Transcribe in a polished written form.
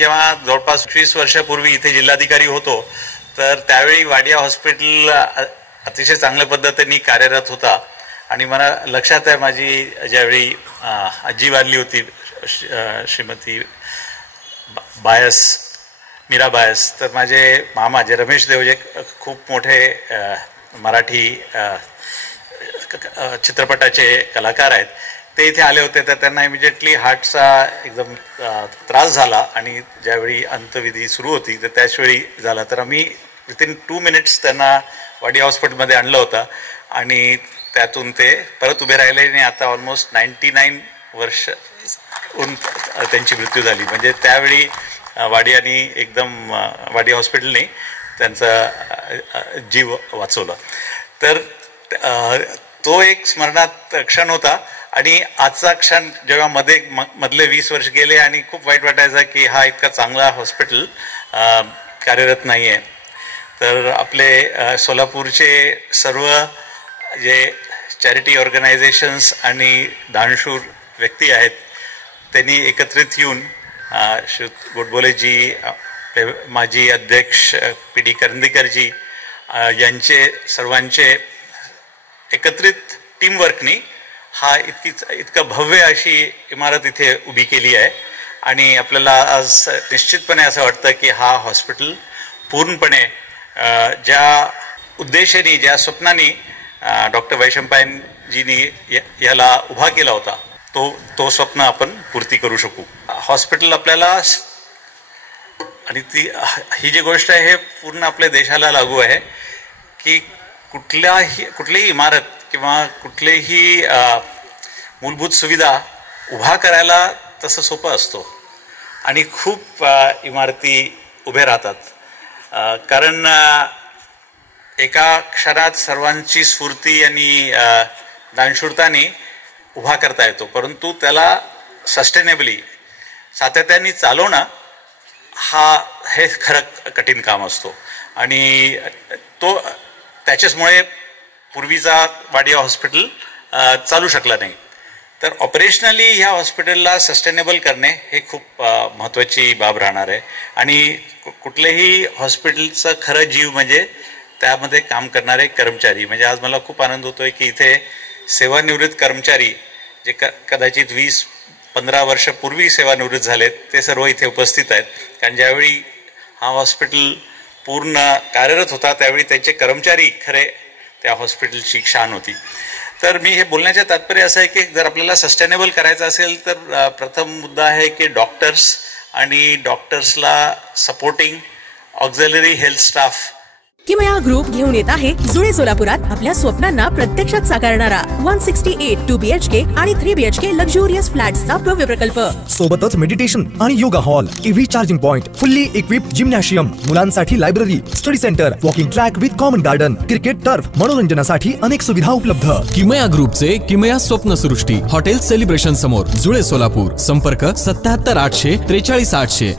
जेव्हा जवळपास 20 वर्षापूर्वी इथे जिल्हाधिकारी होतो तर त्यावेळी वाडिया हॉस्पिटल अतिशय चांगल्या पद्धतीने कार्यरत होता आणि मला लक्षात आहे माझी ज्यावेळी आजी वारली होती श्रीमती मीरा बायस, तर माझे मामा जे रमेश देव जे खूप मोठे मराठी चित्रपटाचे कलाकार आहेत ते इथे आले होते, तर त्यांना इमिजिएटली हार्टचा एकदम त्रास झाला आणि ज्यावेळी अंत्यविधी सुरू होती तर त्याचवेळी झाला. तर आम्ही विथिन 2 मिनिट्स त्यांना वाडिया हॉस्पिटलमध्ये आणलं होतं आणि त्यातून ते परत उभे राहिले आणि आता ऑलमोस्ट 99 वर्ष त्यांची मृत्यू झाली. म्हणजे त्यावेळी वाडिया हॉस्पिटलने त्यांचा जीव वाचवला. तर तो एक स्मरणात क्षण होता आणि आजचा क्षण जेव्हा मधले 20 वर्ष गेले आणि खूप वाईट वाटायचं की हा इतका चांगला हॉस्पिटल कार्यरत नाही आहे. तर आपले सोलापूरचे सर्व जे चॅरिटी ऑर्गनायझेशन्स आणि दानशूर व्यक्ती आहेत त्यांनी एकत्रित येऊन श्री गोडबोलेजी, माजी अध्यक्ष PD करंदीकरजी यांचे सर्वांचे एकत्रित टीमवर्कनी हा इतकं भव्य अशी इमारत इथे उभी केली आहे आणि आपल्याला आज निश्चितपणे असं वाटतं की हा हॉस्पिटल पूर्णपणे ज्या उद्देशाने ज्या स्वप्नाने डॉक्टर वैशंपायनजींनी याला उभा केला होता तो स्वप्न आपण पूर्ती करू शकू. हॉस्पिटल आपल्याला आणि ही जी गोष्ट आहे हे पूर्ण आपल्या देशाला लागू आहे की कुठलीही इमारत किंवा कुठलीही मूलभूत सुविधा उभा करायला तसं सोपं असतो आणि खूप इमारती उभे राहतात, कारण एका क्षणात सर्वांची स्फूर्ती आणि दानशूरताने उभा करता येतो, परंतु त्याला सस्टेनेबली सातत्याने चालवणं हे खरं कठीण काम असतो आणि त्याच्यामुळे पूर्वीचा वाडिया हॉस्पिटल चालू शकला नाही. तर ऑपरेशनली ह्या हॉस्पिटलला सस्टेनेबल करणे हे खूप महत्त्वाची बाब राहणार आहे आणि कुठल्याही हॉस्पिटलचं खरं जीव म्हणजे त्यामध्ये काम करणारे कर्मचारी. म्हणजे आज मला खूप आनंद होतोय की इथे सेवानिवृत्त कर्मचारी जे कदाचित 20-15 वर्षापूर्वी सेवानिवृत्त झालेत ते सर्व इथे उपस्थित आहेत, कारण ज्यावेळी हा हॉस्पिटल पूर्ण कार्यरत होता त्यावेळी त्यांचे कर्मचारी खरे त्या हॉस्पिटलची शान होती. तर मी हे बोलण्याचं तात्पर्य असं आहे की जर आपल्याला सस्टेनेबल करायचं असेल तर प्रथम मुद्दा आहे की डॉक्टर्स आणि डॉक्टर्सला सपोर्टिंग ऑक्झिलरी हेल्थ स्टाफ. किमया ग्रुप घेऊन येत आहे जुळे सोलापुरात आपल्या स्वप्नांना प्रत्यक्षात साकारणारा 168 2 BHK आणि 3 BHK लक्झुरियस फ्लॅट्सचा भव्य प्रकल्प. सोबतच मेडिटेशन आणि yoga hall, EV charging point, fully equipped gymnasium, मुलांसाठी library, study centre, walking track with common garden, cricket turf, मनोरंजनासाठी अनेक सुविधा उपलब्ध. किमया ग्रुपचे किमया स्वप्नसृष्टी हॉटेल सेलिब्रेशन समोर जुळे सोलापूर. संपर्क 77 800 43 800.